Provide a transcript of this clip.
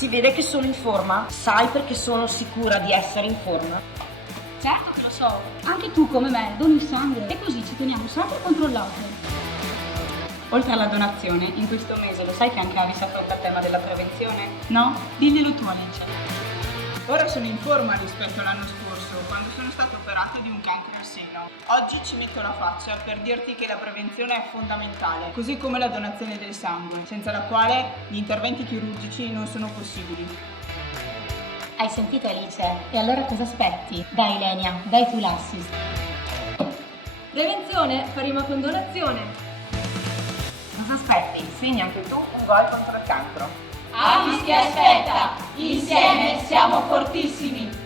Si vede che sono in forma? Sai perché sono sicura di essere in forma? Certo che lo so, anche tu come me doni il sangue e così ci teniamo sempre controllate. Oltre alla donazione, in questo mese lo sai che anche Avi si affronta il tema della prevenzione? No? Diglielo tu, Alice. Ora sono in forma rispetto all'anno scorso, quando sono stato operato di un cancro al seno. Oggi ci metto la faccia per dirti che la prevenzione è fondamentale, così come la donazione del sangue, senza la quale gli interventi chirurgici non sono possibili. Hai sentito, Alice? E allora cosa aspetti? Dai Lenia, dai tu l'assist. Prevenzione fa rima con donazione. Cosa aspetti? Segni anche tu un gol contro il cancro. Avis ti aspetta! Insieme siamo fortissimi!